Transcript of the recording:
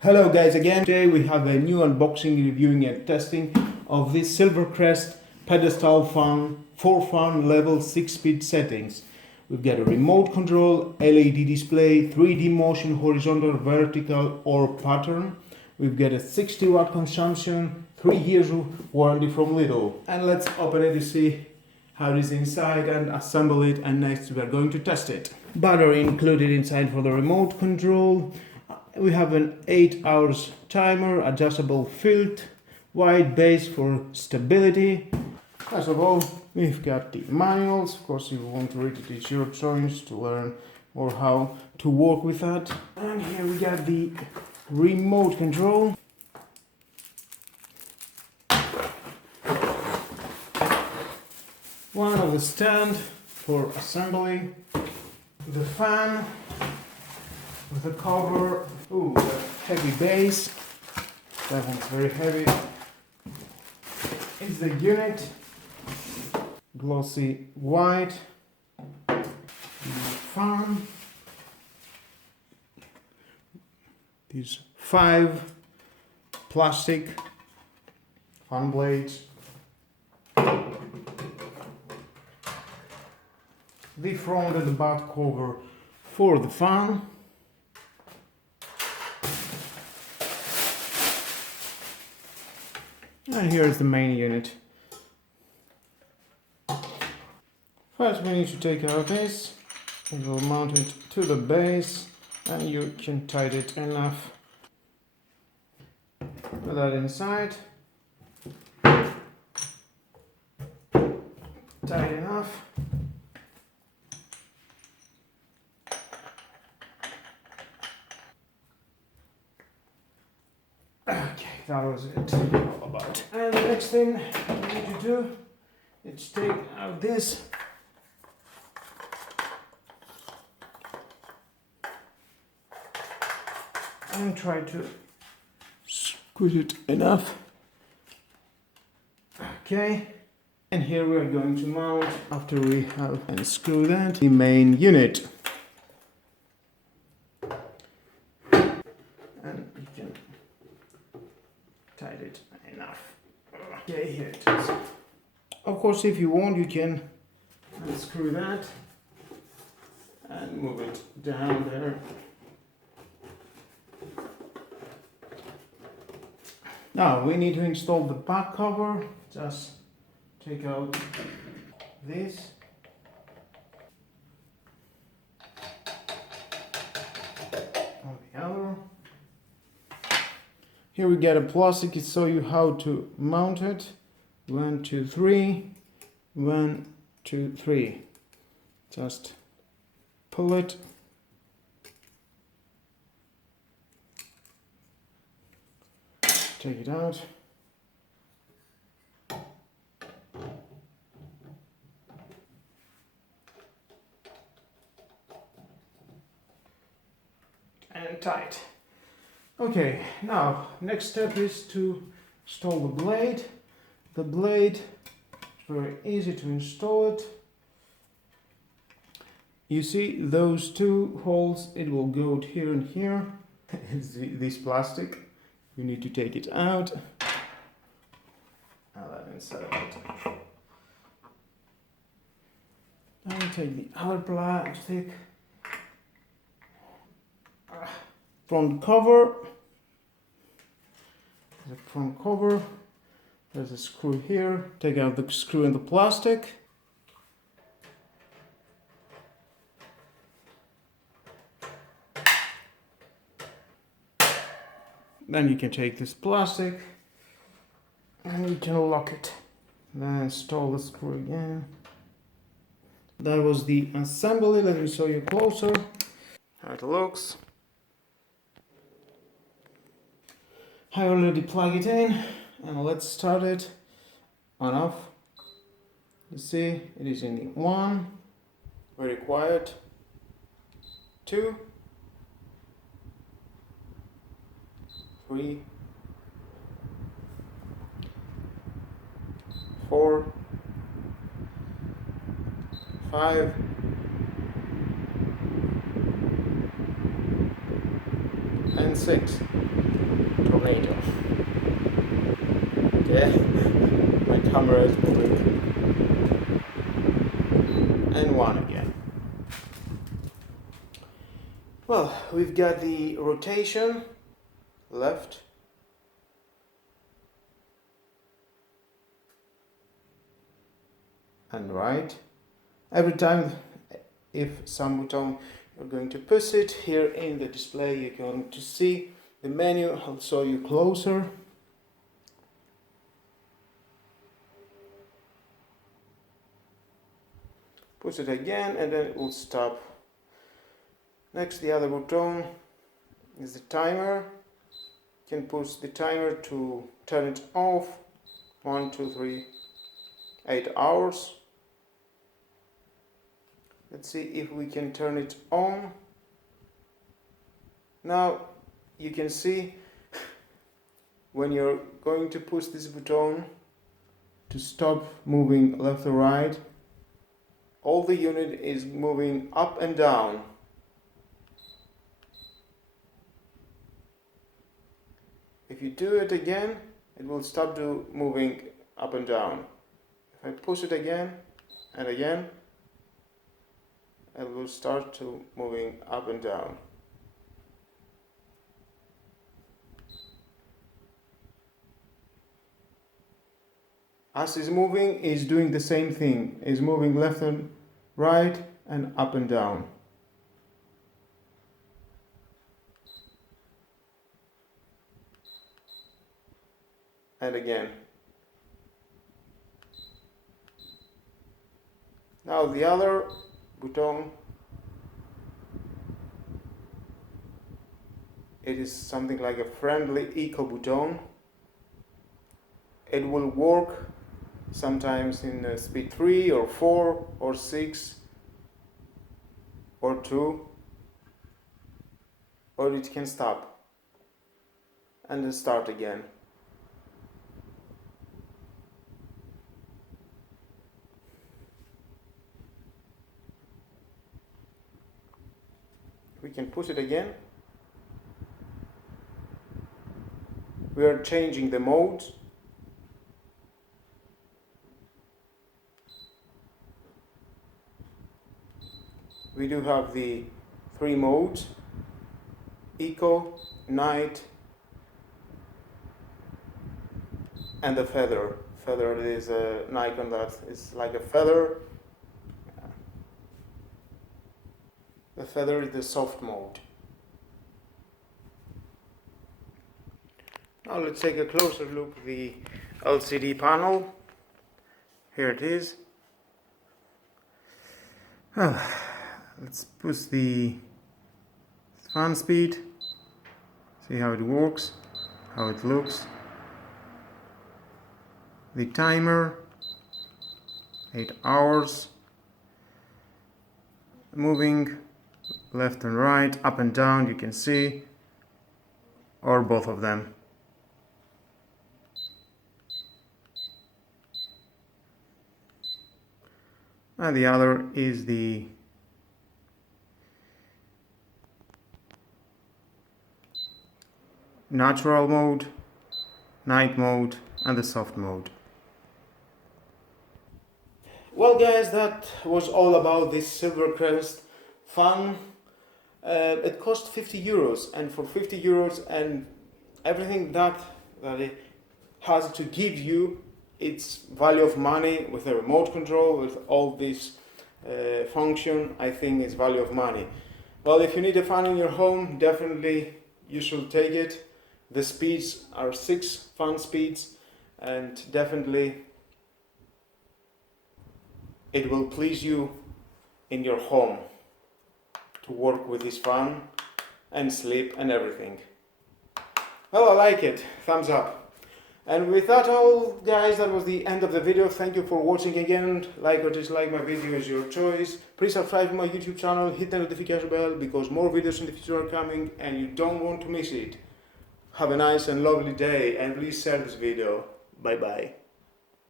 Hello guys again. Today we have a new unboxing, reviewing and testing of this Silvercrest pedestal fan, 4-fan level 6-speed settings. We've got a remote control, LED display, 3D motion, horizontal, vertical or pattern. We've got a 60 watt consumption, 3 years of warranty from Lidl. And let's open it to see how it is inside and assemble it, and next we are going to test it. Battery included inside for the remote control. We have an 8 hours timer, adjustable field, wide base for stability. First of all, we've got the manuals. Of course, if you want to read it, it's your choice to learn or how to work with that. And here we got the remote control. One of the stand for assembly. The fan with a cover. Ooh, a heavy base. That one's very heavy. It's the unit. Glossy white. The fan. These 5 plastic fan blades. The front and the back cover for the fan. And here is the main unit. First we need to take out this. We will mount it to the base and you can tighten it enough. Put that inside. Tight enough. Okay, that was it all about. And the next thing we need to do is take out this. And try to squeeze it enough. Okay, and here we are going to mount, after we have unscrewed that, the main unit. And you can tight it enough. Okay, here it is. Of course, if you want, you can unscrew that and move it down there. Now we need to install the back cover. Just take out this. On the other. Here we get a plastic to show you how to mount it. 1, 2, 3. 1, 2, 3. Just pull it. Take it out. And tight. Okay, now next step is to install the blade. The blade is very easy to install it. You see those 2 holes, it will go here and here. It's this plastic. You need to take it out. Now that inside of it. And take the other plastic. Front cover. The front cover. There's a screw here. Take out the screw in the plastic. Then you can take this plastic and you can lock it. Then install the screw again. That was the assembly. Let me show you closer how it looks. I already plug it in and let's start it on off. You see it is in the 1, very quiet, 2, 3, 4, 5, and 6. Tornado. Okay, my camera is moving. And 1 again. Well, we've got the rotation, left, and right. Every time, if some button you're going to push it here in the display, you're going to see the menu. I'll show you closer. Push it again and then it will stop. Next, the other button is the timer. You can push the timer to turn it off. 1, 2, 3, 8 hours. Let's see if we can turn it on. Now you can see when you're going to push this button to stop moving left or right, all the unit is moving up and down. If you do it again, it will stop moving up and down. If I push it again and again, it will start to moving up and down. As is moving, is doing the same thing. Is moving left and right and up and down. And again. Now the other button, it is something like a friendly eco button. It will work sometimes in speed 3 or 4 or 6 or 2, or it can stop and then start again. We can push it again. We are changing the mode. We do have the 3 modes: Eco, Night, and the Feather. Feather is an icon that is like a feather. The Feather is the soft mode. Now let's take a closer look at the LCD panel. Here it is. Let's push the fan speed, see how it works, how it looks. The timer, 8 hours, moving left and right, up and down, you can see, or both of them. And the other is the natural mode, night mode, and the soft mode. Well guys, that was all about this Silvercrest fan. It cost 50 euros, and for 50 euros and everything that it has to give you, its value of money with a remote control, with all this function, I think it's value of money. Well, if you need a fan in your home, definitely you should take it. The speeds are 6 fan speeds, and definitely it will please you in your home to work with this fan and sleep and everything. Well, I like it. Thumbs up. And with that all, guys, that was the end of the video. Thank you for watching again. Like or dislike my video is your choice. Please subscribe to my YouTube channel, hit the notification bell, because more videos in the future are coming and you don't want to miss it. Have a nice and lovely day, and please share this video. Bye bye.